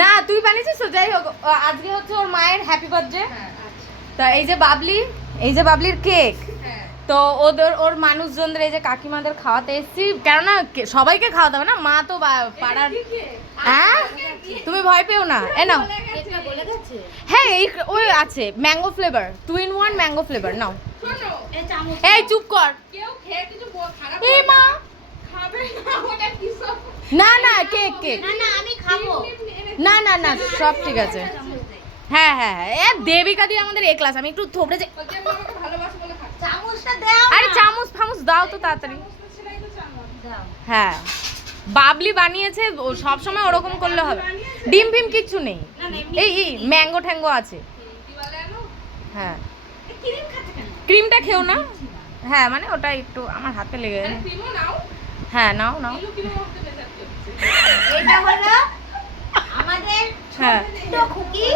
না তুই বানিয়েছিস তো, যাই হোক আজকে হচ্ছে ওর মায়ের হ্যাপি বার্থডে। তা এই যে বাবলি, এই যে বাবলির কেক। তো ওর মানুষজনদের এই যে কাকিমাদের খাওয়াতে এসেছি, কেননা সবাইকে খাওয়াতে হবে না, মা তো পাড়ার। হ্যাঁ তুমি ভয় পেও না, এ নাও। হ্যাঁ এই ওই আছে mango flavour, 2 in 1 mango flavour, নাও। এই চুপ কর। এই মা না না কেক কেক না আমি খাবো। না না না সব ঠিক আছে। হ্যাঁ হ্যাঁ এ দেবিকা দিয়ে আমাদের এ ক্লাস, আমি একটু থোবড়ে যে। চামচটা দাও। আরে চামচ ফামচ দাও তো তাড়াতাড়ি। হ্যাঁ বাবলি বানিয়েছে, ও সব সময় ওরকম করলে হবে। ডিম ফিম কিচ্ছু নেই, এই ম্যাঙ্গো ট্যাঙ্গো আছে। হ্যাঁ ক্রিমটা খেও না। হ্যাঁ মানে ওটা একটু আমার হাতে লেগে। হ্যাঁ নাও নাও। এটা হলো আমাদের ছোট্ট খুকি,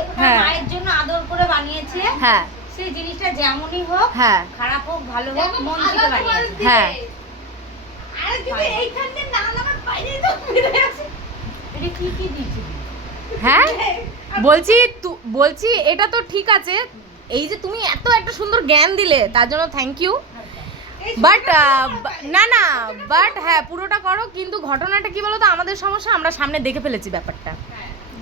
মায়ের জন্য আদর করে বানিয়েছে। হ্যাঁ সেই জিনিসটা যেমনই হোক, হ্যাঁ খারাপ হোক ভালো হোক, মন থেকে বানিয়েছে। হ্যাঁ আর যদি এইখানে না আমার বাইরে তো ফিরে আসে। এটা কি কি দিয়েছি? হ্যাঁ বলছি এটা তো ঠিক আছে, এই যে তুমি এত একটা সুন্দর জ্ঞান দিলে তার জন্য থ্যাংক ইউ। বাট না না বাট হ্যাঁ পুরোটা করো, কিন্তু ঘটনাটা কি বলো তো, আমাদের সমস্যা আমরা সামনে দেখে ফেলেছি ব্যাপারটা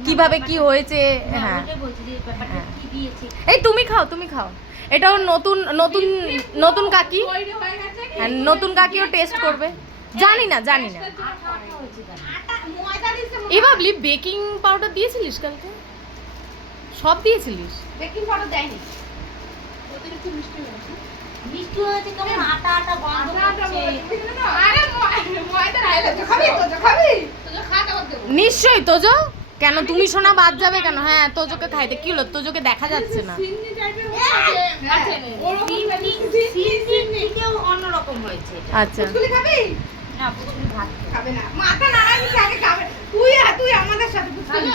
কিভাবে কি হয়েছে। হ্যাঁ বলছি যে ব্যাপারটা কি দিয়েছি। এই তুমি খাও তুমি খাও, এটাও নতুন নতুন নতুন কাকি। হ্যাঁ নতুন কাকিও টেস্ট করবে। জানি না এ ভাবলি বেকিং পাউডার দিয়েছিলিস কালকে? সব দিয়েছিলিস? বেকিং পাউডার দেয়নি। মিষ্টি হয়েছে কেমন আটা আটা গন্ধ করছে। আরে ময়দা রাইলে তো খাবি তো খাবি। তো খাটা করতে দেব। নিশ্চয়ই তোজো, কেন তুমি শোনা বাদ যাবে কেন? হ্যাঁ তোজোকে খাইতে কি হলো, তোজোকে দেখা যাচ্ছে না। সিন্নি টাইপের আছে সিন্নি থেকেও অন্যরকম হয়েছে এটা। আচ্ছা পুচকুলি খাবি? না পুচকুলি ভাত খাবে না, মাথা নাড়াবি আগে খাবে। তুই আমাদের সাথে পুচকুলি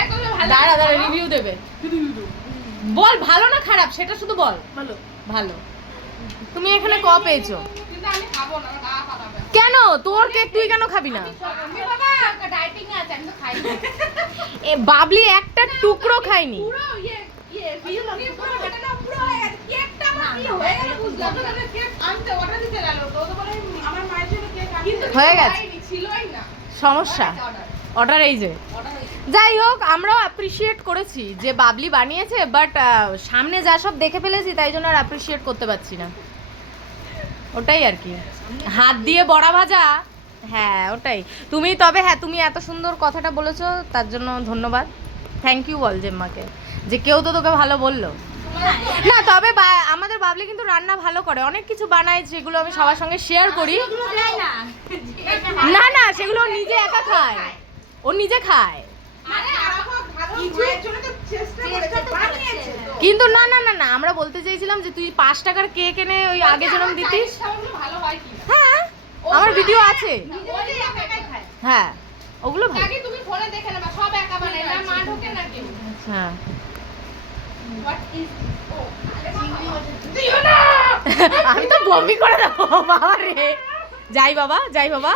একদম ভালো। দাঁড়া রিভিউ দেবে। বল ভালো না খারাপ সেটা শুধু বল। ভালো ভালো। তুমি এখানে ক পেয়েছো? কিন্তু আমি খাবো না, আমার গা পাকাবে। কেন তোর কেক তুই কেন খাবি না? আমি বাবা ডায়েটিং এ আছে, আমি তো খাই না। এ বাবলি একটা টুকরো খায়নি। পুরো পুরো এটা না পুরো হয়ে গেছে। কেকটা আমার কি হয়ে গেল বুঝলাম না। কেক আনতে অর্ডার দিতে গেল তো বলে আমার মায়ের জন্য কেক আনতে হয়ে গেছে ছিলই না সমস্যা। অর্ডার এই যে যাই হোক আমরাও অ্যাপ্রিসিয়েট করেছি যে বাবলি বানিয়েছে, বাট সামনে যা সব দেখে ফেলেছি তাই জন্য আর অ্যাপ্রিসিয়েট করতে পারছি না। ওটাই আর কি, হাত দিয়ে বড়া ভাজা। হ্যাঁ ওটাই। তুমি তবে হ্যাঁ তুমি এত সুন্দর কথাটা বলেছো তার জন্য ধন্যবাদ। থ্যাংক ইউ বল জেম্মাকে, যে কেউ তো তোকে ভালো বললো না। তবে আমাদের বাবলি কিন্তু রান্না ভালো করে, অনেক কিছু বানায় যেগুলো আমি সবার সঙ্গে শেয়ার করি। না না সেগুলো ও নিজে একা খায়, ও নিজে খায়। কিন্তু না না না না আমরা বলতে চাইছিলাম যে তুই 5 টাকার কেক এনে ওই আগে যেরকম দিতিস। হ্যাঁ আমার ভিডিও আছে। হ্যাঁ ওগুলো ভালো। তুমি ফোনে দেখে নেবা, সব একা বানাই না, মা ঢোকে না কেউ। হ্যাঁ হোয়াট ইজ আমি তো বমি করে দেবো বাবা রে। যাই বাবা